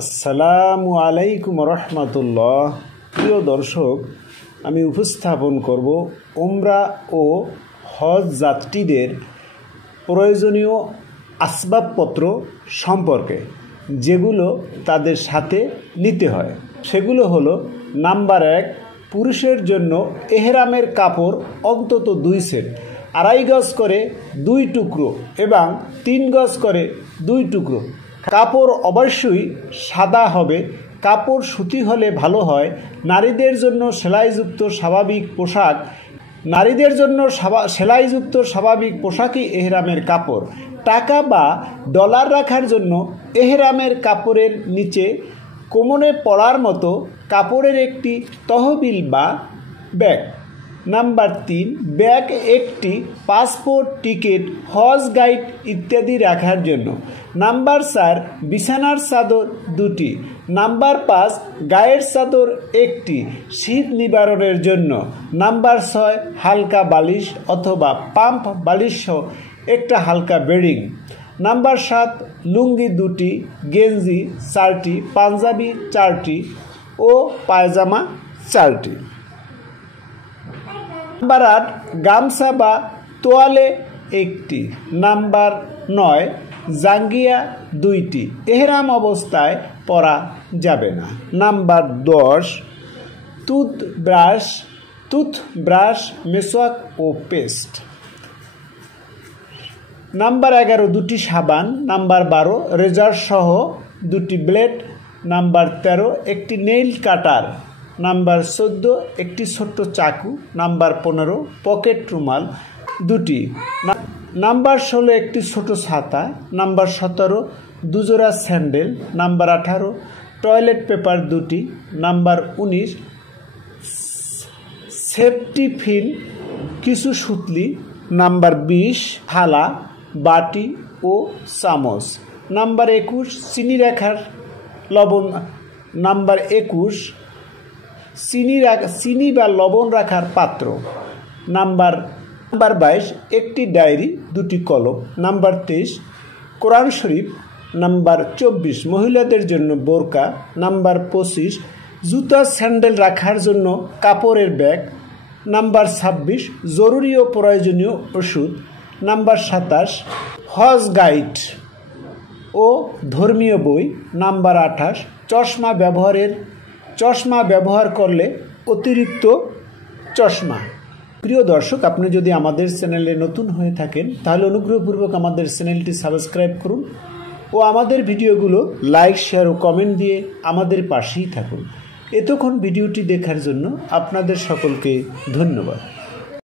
আসসালামু আলাইকুম রহমতুল্লাহ। প্রিয় দর্শক, আমি উপস্থাপন করব উমরা ও হজ যাত্রীদের প্রয়োজনীয় আসবাবপত্র সম্পর্কে, যেগুলো তাদের সাথে নিতে হয়। সেগুলো হলো: নাম্বার 1, পুরুষের জন্য এহরামের কাপড় অন্তত 2 সেট, 2.5 গজ করে 2 টুকরো এবং 3 গজ করে 2 টুকরো। কাপড় অবশ্যই সাদা হবে, কাপড় সুতি হলে ভালো হয়। নারীদের জন্য সেলাইযুক্ত স্বাভাবিক পোশাকই এহরামের কাপড়। টাকা বা ডলার রাখার জন্য এহরামের কাপড়ের নিচে কোমরে পড়ার মতো কাপড়ের একটি তহবিল বা ব্যাগ। নাম্বার 3, ব্যাগ একটি, পাসপোর্ট, টিকিট, হজ গাইড ইত্যাদি রাখার জন্য। নাম্বার 4, বিছানার চাদর 2টি। নাম্বার 5, গায়ের চাদর 1টি, শীত নিবারণের জন্য। নাম্বার 6, হালকা বালিশ অথবা পাম্প বালিশ সহ একটা হালকা বেডিং। নাম্বার 7, লুঙ্গি 2টি, গেঞ্জি 4টি, পাঞ্জাবি 4টি ও পায়জামা 4টি। নাম্বার 8, গামছা বা তোয়ালে 1টি। নাম্বার 9, জাঙ্গিয়া 2টি, এহরাম অবস্থায় পরা যাবে না। নাম্বার 10, টুথব্রাশ, মেসওয়াক ও পেস্ট। নাম্বার 11, 2টি সাবান। নাম্বার 12, রেজার সহ 2টি ব্লেড। নাম্বার 13, একটি নেইল কাটার। নাম্বার 14, একটি ছোট্ট চাকু। নাম্বার 15, পকেট রুমাল 2টি। নাম্বার 16, একটি ছোট ছাতা। নাম্বার 17, 2 জোড়া স্যান্ডেল। নাম্বার 18, টয়লেট পেপার 2টি। নাম্বার 19, সেফটি পিন কিছু সুতলি। নাম্বার 20, থালা, বাটি ও চামচ। নাম্বার 21, চিনি বা লবণ রাখার পাত্র। নাম্বার 22, একটি ডায়েরি, 2টি কলম। নাম্বার 23, কোরআন শরীফ। নাম্বার 24, মহিলাদের জন্য বোরকা। নাম্বার 25, জুতা স্যান্ডেল রাখার জন্য কাপড়ের ব্যাগ। নাম্বার 26, জরুরি ও প্রয়োজনীয় ওষুধ। নাম্বার 27, হজ গাইড ও ধর্মীয় বই। নাম্বার 28, চশমা ব্যবহার করলে অতিরিক্ত চশমা। প্রিয় দর্শক, আপনি যদি আমাদের চ্যানেলে নতুন হয়ে থাকেন তাহলে অনুগ্রহপূর্বক আমাদের চ্যানেলটি সাবস্ক্রাইব করুন ও আমাদের ভিডিওগুলো লাইক, শেয়ার ও কমেন্ট দিয়ে আমাদের পাশেই থাকুন। এতক্ষণ ভিডিওটি দেখার জন্য আপনাদের সকলকে ধন্যবাদ।